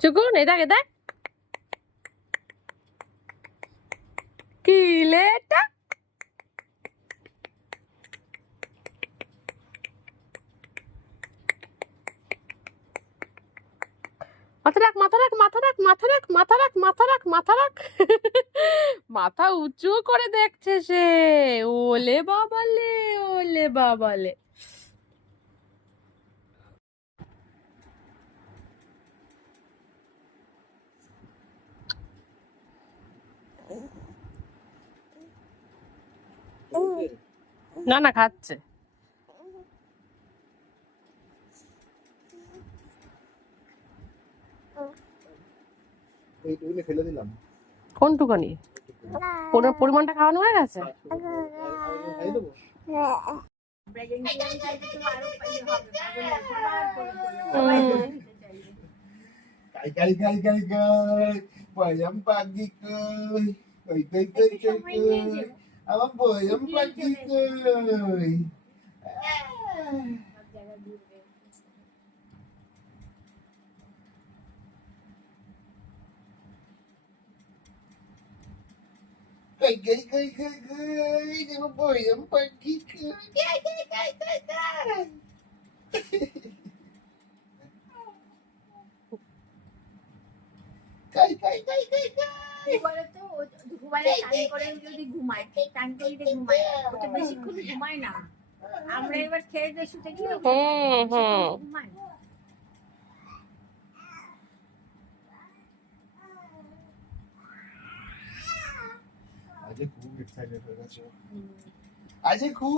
চুকুন এই দেখ কি লেটা মাথা রাখ মাথা রাখ মাথা রাখ মাথা রাখ মাথা রাখ মাথা রাখ মাথা রাখ মাথা উঁচু করে দেখছে সে। ওলে বাবালে ওলে বাবালে। না না খাচ্ছে। ফেলে দিলাম কোনটুকানি পরিমাণটা খাওয়ানো হয়ে গেছে। Bayam pagi kuy, kuy. Abang bayam pagi kuy. Kuy. Abang bayam pagi kuy. আমরা এবার খেয়ে দিয়ে শুতে গেলে ঘুমাই। আজকে খুব এক্সাইটেড হয়ে গেছে। আজকে খুব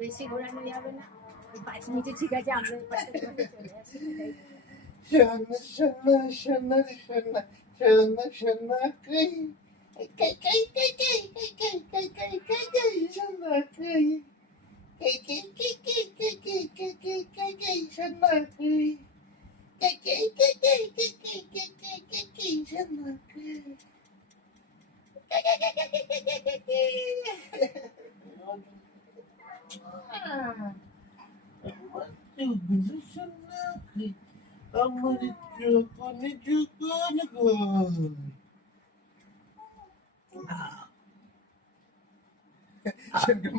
বেশি ঘোরানো যাবে না, 5 মিনিটে ঠিক আছে আমরা চলে আসি। শোনা কই আমার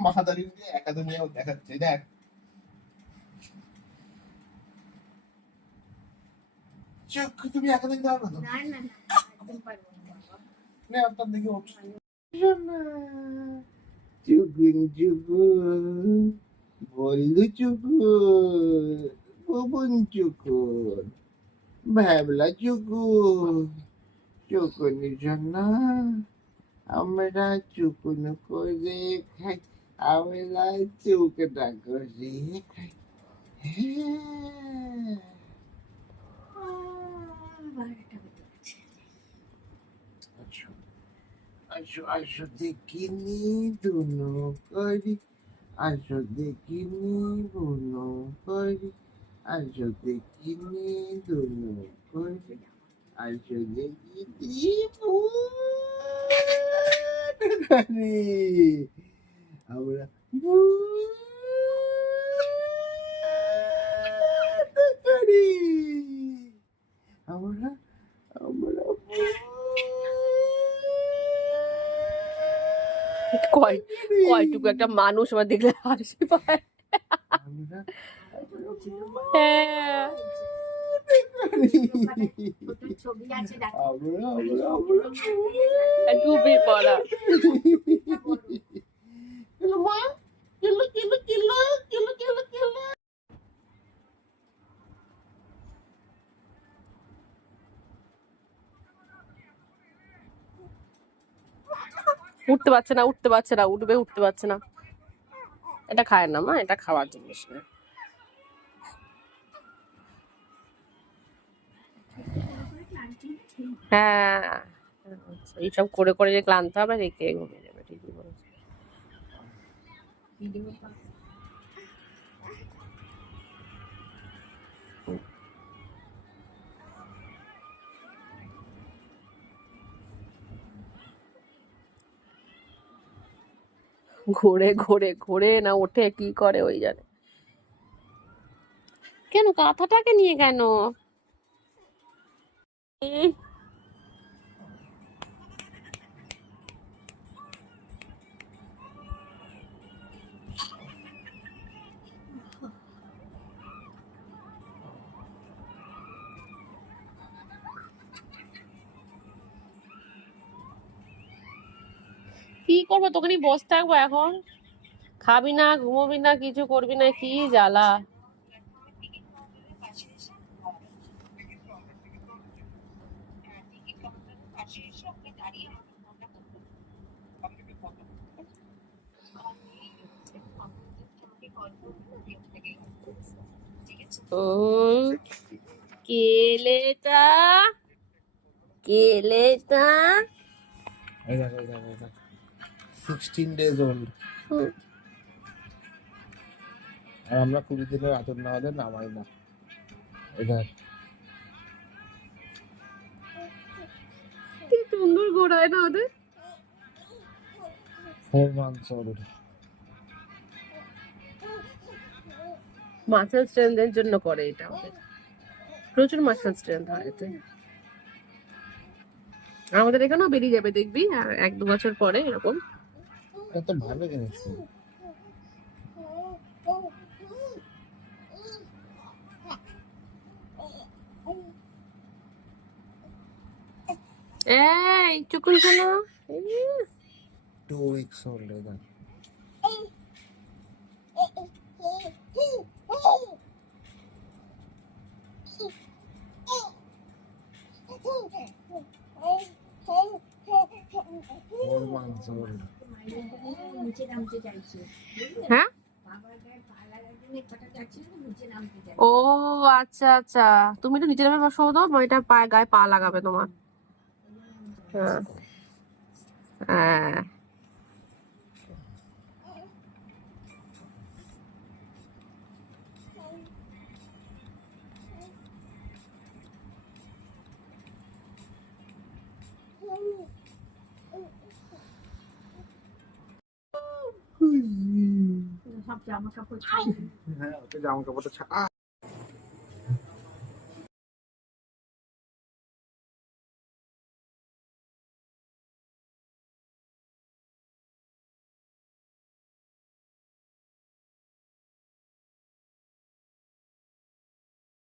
মাথা দাঁড়িয়ে একাডেমি দেখাচ্ছে দেখ। চোখ তুমি একাডেমি দাও না তো? না একদম পারবো না। আপনার দেখি চুকুন বললু চুকুন ভুবন চুকুন ভাবলা চুকুনের জন্য আমরা চুকুন করে খাই, আমরা চুকটা করে খাই। আসো দেখিনি দুনো করি, আসো দেখিনি দুনো করি, আসো দেখিনি দুনো করি, আসো দেখিনি আমরা করি, আমরা কয়টুকু একটা মানুষ আমার দেখলে হাসি পায়। হ্যাঁ ছবি আছে টুপি পরা। উঠতে পারছে না উঠতে পারছে না। এটা খায় না মা, এটা খাওয়ার জিনিস না। হ্যাঁ এইসব করে করে যে ক্লান্ত হবে রেখে ঘুমিয়ে যাবে, ঠিকই বলেছে। ঘোরে না ওঠে কি করে ওই জানে। কেন কাঁথাটাকে নিয়ে কেন? এই, কি করবো, তোকে নিয়ে বসে থাকবো এখন? খাবি না, ঘুমোবি না, কিছু করবি না, কি জ্বালা। উম, কেলেটা, কেলেটা। এই দেখ, এই দেখ, এই দেখ। 16 days old। হুম, আর আমরা 20 দিনের আদর না হলে নামাই না। এই দেখ। কি সুন্দর ঘোরায় না ওদের। 4 months old। মাসেল স্ট্রেংথের জন্য করে এটা ওদের, প্রচুর মাসেল স্ট্রেংথ হয় এতে। আমাদের এখানেও বেরিয়ে যাবে দেখবি, আর 1-2 বছর পরে এরকম। এটা তো ভালো জিনিস তো। এই চুকুন শোনো। 2 weeks old। এই দেখ। Four months old। নিচে নামতে চাইছে হ্যাঁ, বাবার গায়ে পা লাগার জন্য কটা যাচ্ছিল নিচে নামতে চাইছে ও আচ্ছা আচ্ছা, তুমি তো নিচে নামে বসো তো, এটা পায়ে গায়ে পা লাগাবে তোমার। হ্যাঁ হ্যাঁ। সব জামা কাপড় হ্যাঁ, ওকে জামা কাপড়টা